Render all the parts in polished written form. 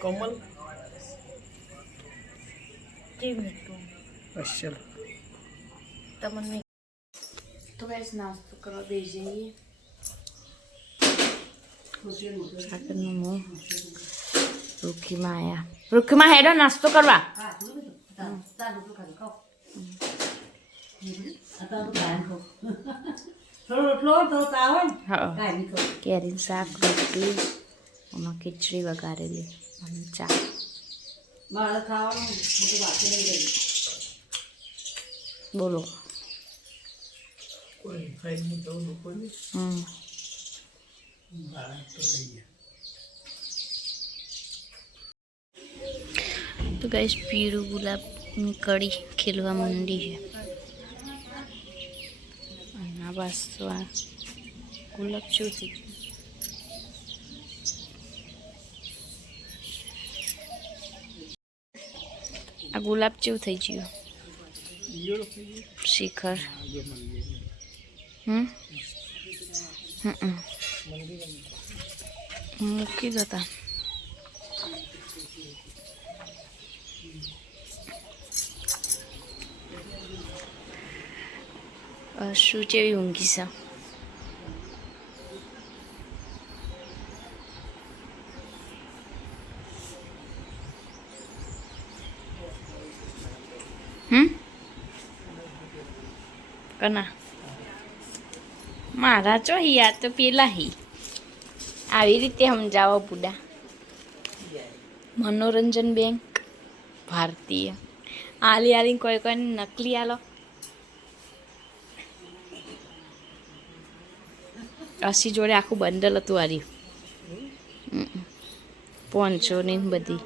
કોમલ કેવી હતું અસલ તમને તો ગાઈસ નાસ્તો કરવા બેસી જઈએ સાકરનું મોં રૂખીમાં આયા રૂખીમાં હેડો નાસ્તો કરવા કેરીનું શાક રોટલી એમાં ખીચડી વઘારેલી અને ચા બોલો કોઈ ફાઈલ તો લોકોને તો થઈ ગયા તો ગાઈસ પીળું ગુલાબની કળી ખીલવા માંડી છે અને આ બસ તો આ ગુલાબ શું થઈ ગયું આ ગુલાબ જેવું થઈ ગયું શિખર મૂકી જતા શું જેવી ઊંઘી છે કના મારા ચો યાર તો પેલા હી આવી રીતે સમજાવો બુડા મનોરંજન બેંક ભારતીય આલી આલી કોઈ કોઈ નકલી આલો અસી જોડે આખું બંડલ હતું આર્યું 500 ની બધી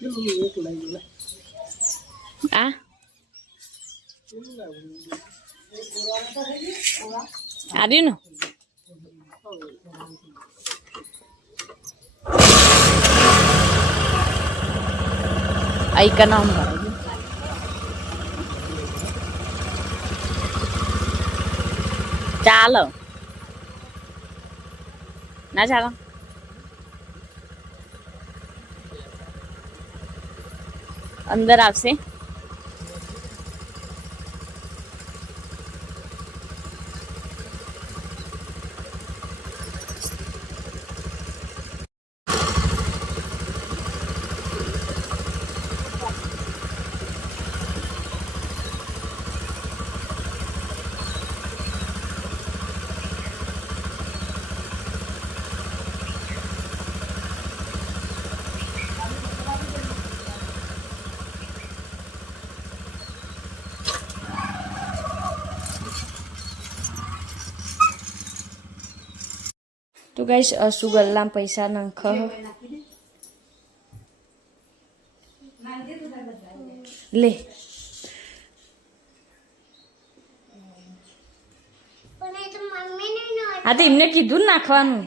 ચલો જઈએ આ આર્યું ને આઈ का नाम ચાલો ના ચાલો અંદર આવશે તો ગાઈસ અસુ ગલ્લામાં પૈસા નાખ લે હા તો એમને કીધું ને નાખવાનું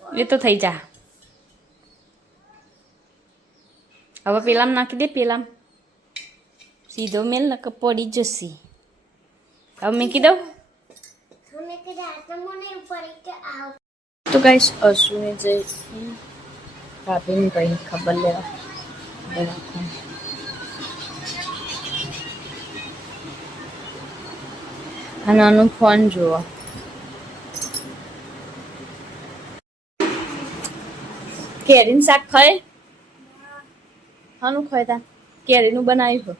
એ તો થઈ જા હવે પેલામ નાખી દે પેલામ સીધો મેલ ને પડી જશે હવે મૂકી દઉં તો ગાઈસ અશુને જે ભાભીને કઈ ખબર લેવા અને આનું ફોન જોવા કેરીનું શાક ખાય હાનું ખાય તા કેરીનું બનાવ્યું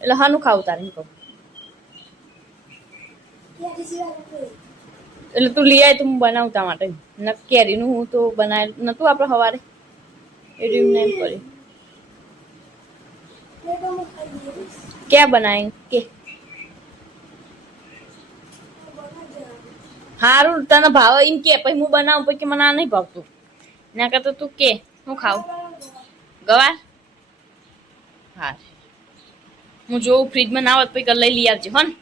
એટલે હાનું ખાવું તારે કહું એટલે તું લઈ આય તો હું બનાવતા માટે ન કેરીનું હું તો બનાવે નતું આપણે સવારે એ રીમ નહીં પડી ક્યાં બનાવી કે હારું તને ભાવ એમ કે પછી હું બનાવું પછી મને આ નહીં ભાવતું ના કરતા તું કે હું ખાવ ગવાર હા હું જોઉં ફ્રીજમાં ના હોત પછી લઈ લઈ આવજે હો ને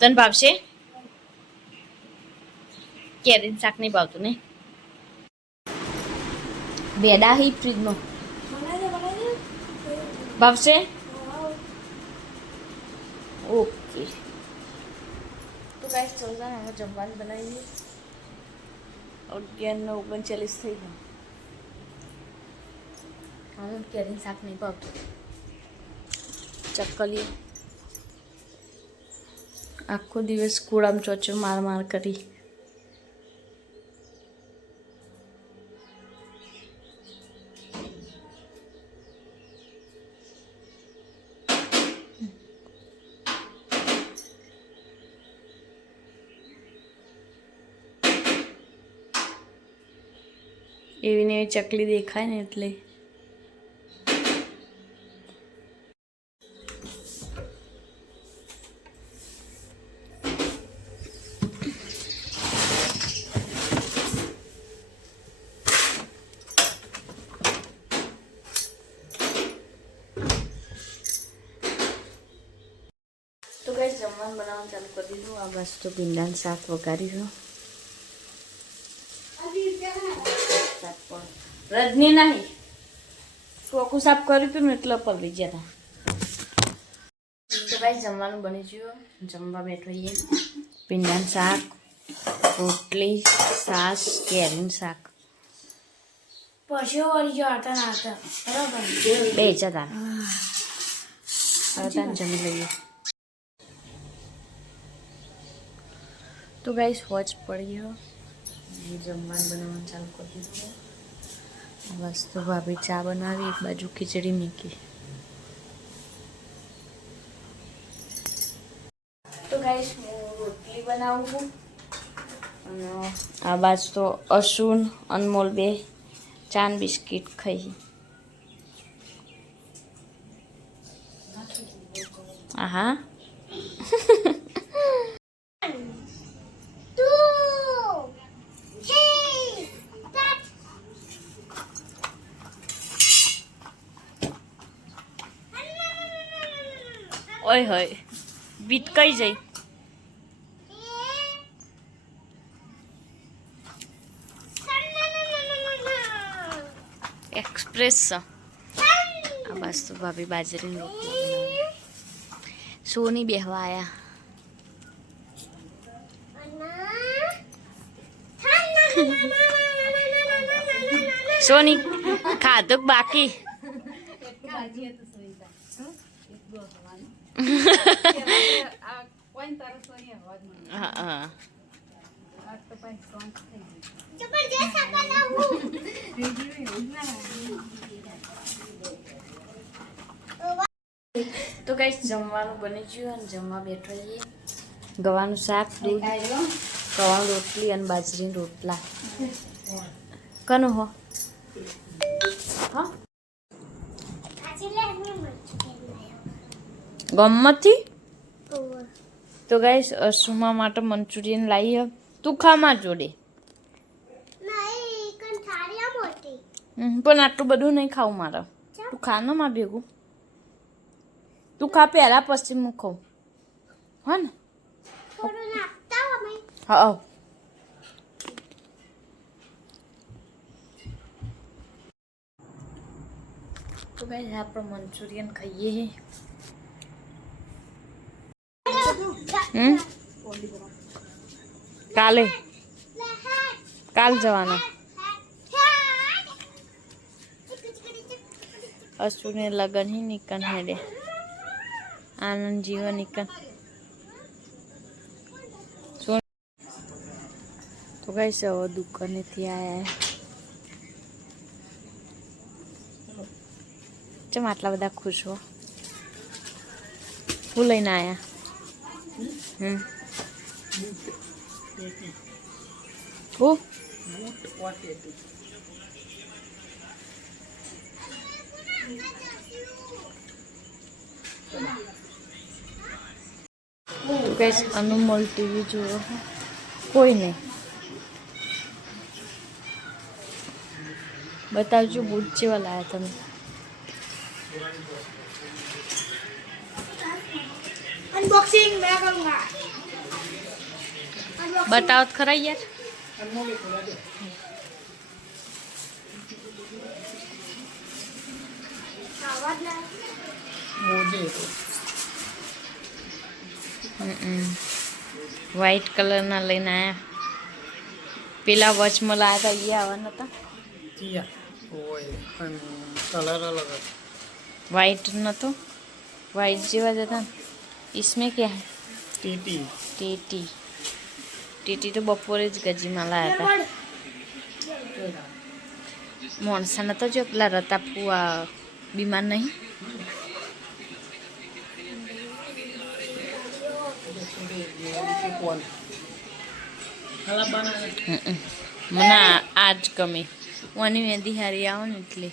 તને ભાવશે કેરીનું શાક નહીં ભાવતું ને બેડા હી ફ્રીજમાં ભાવશે ઓકે તો ગાઈસ ચલો જાને હવે જમવાનું બનાવીએ 11:39 થઈ ગયું હું કેરીનું શાક નહીં ભાવતું ચક્કલીએ આખો દિવસ કૂડામાં ચોચો માર કરી એવી ને એવી ચકલી દેખાય ને એટલે તો ગાઈસ જમવાનું બનાવવાનું ચાલુ કરી દીધું આ બસ તો ભીંડાનું શાક વઘારીશું રજની નહીં ચોખ્ખું સાફ કર્યું હતું ને એટલે પલળી ગયા તો ભાઈ જમવાનું બની ગયું જમવા બેઠોઈએ ભીંડાનું શાક રોટલી છાશ કેરીનું શાક પશુઓ વળી જો હતા ના હતા બરાબર બે જતા હવે તને જમી લઈએ તો ગાઈસ વોચ પડી ગયો જમવાનું બનાવવાનું ચાલુ કરી દીધું બસ તો ભાભી ચા બનાવી એક બાજુ ખીચડી મૂકી તો ગાઈસ હું રોટલી બનાવું છું અને આ બાજુ તો અશુન અનમોલ બે ચાન બિસ્કિટ ખાઈ આહા ઓય હોય બીટ કઈ જઈ એક્સપ્રેસ આ બસ તો ભાભી બાજરીની રોટલી સોની બેહવા આયા સોની ખાધું બાકી તો કઈ જમવાનું બની ગયું અને જમવા બેઠો ગવાનું શાક દૂધ ગવાનું રોટલી અને બાજરીની રોટલા કનો હો હા ગમતથી તો ગાઈસ અશુમા માટે મંચુરિયન લાવી તું ખામાં જોડે પણ આટલું બધું નહીં ખાવું મારે તું ખા ને માં ભેગું તું ખા પહેલા પછી હું ખાઉં હા ને હા તો ગાઈસ આપણે મંચુરિયન ખાઈએ કાલે કાલ જવાના અશુને લગન ही निकन हेडे आनंद जीवन निकन तो कैसे वो दुकान थी आया है चम आटला બધા ખુશ હો હું લઈને આયા ટેટી હું બૂટ ઓર ટેટી ગઈસ અનુમોલ ટીવી જોયો હે? કોઈ નહીં. બતાવજો બૂટ જેવા લાયા તમે. अनबॉक्सिंग मैं करूंगा બતાવો તો ખરા યાર. અનમોલે ખોલા દે आवाज ना મોજે તો વ્હાઈટ કલરના લઈને આવ્યા. પેલા વચમાં લાયા હતા એ આવવાના હતા. કિયા ઓય અને કલર અલગ હતો વ્હાઈટ નતો, વ્હાઈટ જેવા જ હતા ને. इसमें क्या है? TT TT. टीटी तो बपोरे જ ગજીમાં લાયા હતા. મોણસાના તો જો પેલા રતા ફુવા બીમાર નહીં. કોણ હલા બના મને આ જ ગમે. ઓની મેદી હારી આવો ને એટલે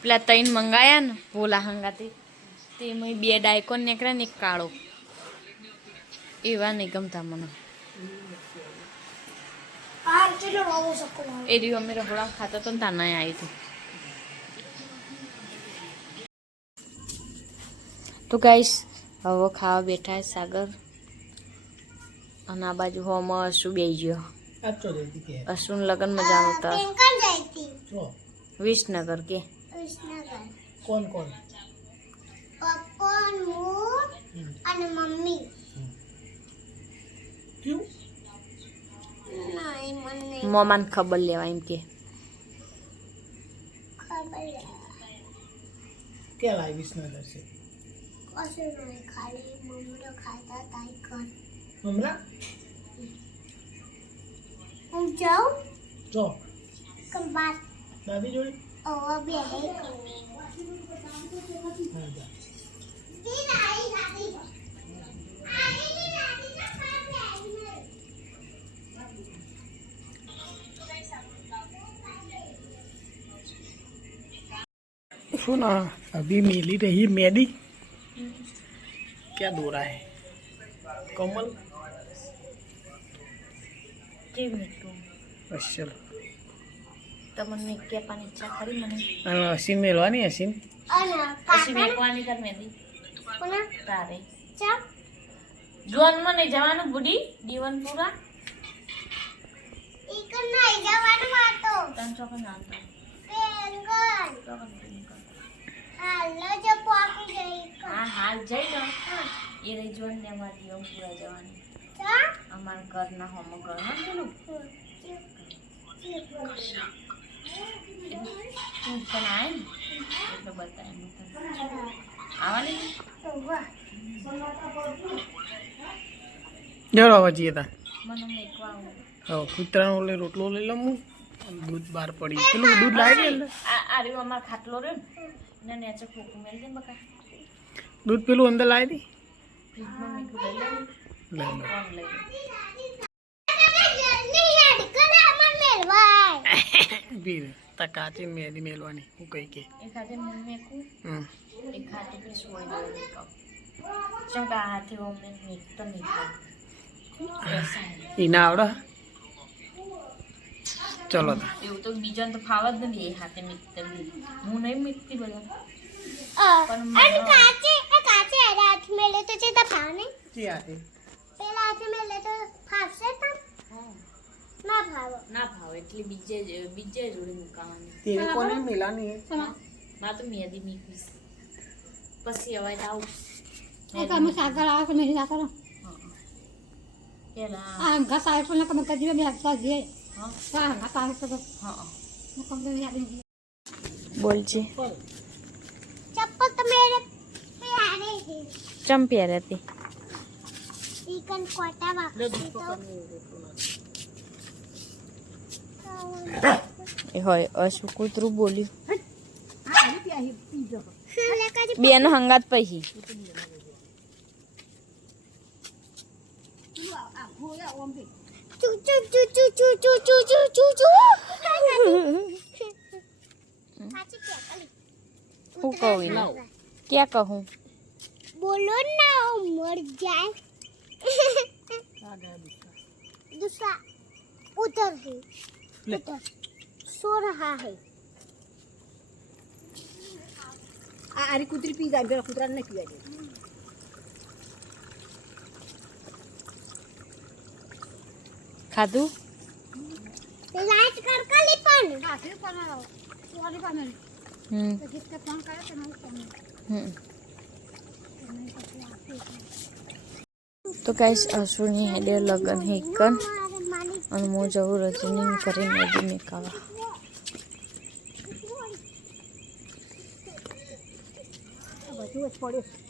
પેલા તૈન મંગાયા ને ભોલા હંગાથી તેમાં બે ડાયકોન નીકળ્યા ને એક કાળો. એવા નહીં ગમતા મને. आज चलो वो सबको मारो એ રહ્યું અમે રહોડા ખાતા તો ને તાના આવી હતી. તો ગાઈસ હવે ખાવા બેઠા છે સાગર અને આ બાજુ હોમાં અશુ બેસી ગયો. આચો દેતી કે અશુન લગ્નમાં જવાનું હતા कौन जाती જો વિસનગર કે. कृष्णनगर કોણ કોણ पॉपकॉर्न मूड અને મમ્મી ક્યું નહીં મને મોમાને ખબર લેવા એમ કે. ખબર કે લાઈ વિસનગર છે કશું નહીં ખાલી મમ્મી તો ખાતા તાઈ કર હમણાં હું જાઉં જો કંબાર દાદી જોડે ઓવા બે હે હા જા તીન આઈ દાદી सुना अभी मिली रही मेदी क्या दो रहा है कमल કેવી હતું અસલ તમને કે પાણી ઈચ્છા ખરી મને. અને અસીન મેળવાની અસીન અને પછી કાકા મેકવાની કર મેદી કોના તારે ચા જોનમાં નહીં જવાનું બુડી દીવનપુરા. ઈક નહીં જવાનું વાતો તને ચોકન જાણતો પેંગલ હાલો જો પોકી જઈ હા હાલ જઈ લો. એ રહી જોન ને અમારે દીવનપુરા જવાની. ચા અમારા ઘરના હોમો ઘર હા પેલું તું પણ આય ને એટલે બતાય એમ તને. આવવાની ને? જરો આવા જઈએ તા મને મેકવા આવું. હવે કૂતરાનો ઓલે રોટલો લઈ લઉં હું અને દૂધ બહાર પડી પેલું દૂધ લાવી દે અંદર આ રહ્યો અમારો ખાટલો રહ્યો ને નેચે ફૂકું મેળ દે બકા. દૂધ પેલું અંદર લાવી દે ફ્રીજમાં મીઠું લઈ લેવું. લઈ લો કોણ લઈ લે? પીર તા કાચી મેદી મેળવાની હું કઈ કે એક હાથે મેં મેકું, હમ એક હાથે પેલી સોય દઉં મેકઅપ. ચમ કે આ હાથે અમને મેકતો નહીં ખાય. ઈના આવડે ચલો તા એવું તો બીજાને તો ફાવ જ નથી એ હાથે મીકતા બી. હું નહીં મીકતી બધા. પણ અને કાચે હાથ મેલે તો છે તા ભાવ નહીં જી આતે પેલા હાથે મેલે તો ફાવશે તા ના ભાવ ના ભાવ એટલે બીજે જોડે મુકાવાની. તેરે કોને મિલાની હે માં તો મેદી મીકીશ પછી હવે આવું તમે સાગર આવો કે નહીં જાતો પેલા આ ઘસ આયો પણ કમ કદી બે આપવા દે હા હા ઘસ આયો તો હા કમ બે આપી બોલજે ચપ્પલ તો મેરે પ્યારે હે ચમ પ્યાર હતી. ઈકન કોટા વાગતી તો એ હોય અશુ કૂતરું બોલ્યું. હા પ્યાહી પીજો બેનો હંગાત પહી કહું એને क्या कहूँ बोलो ना मर जाए दूसरा उधर है ले। उधर सो रहा है આરી કૂતરી પી જાય પેલા કૂતરાને નહીં પીવા દે ખાધું लाइट कर कली पण હમ તો ગાઈસ અશ્વિની હેડે લગન હે કન અને હું જવું રજની કરીને નદી ખાવા બધું જ પડ્યું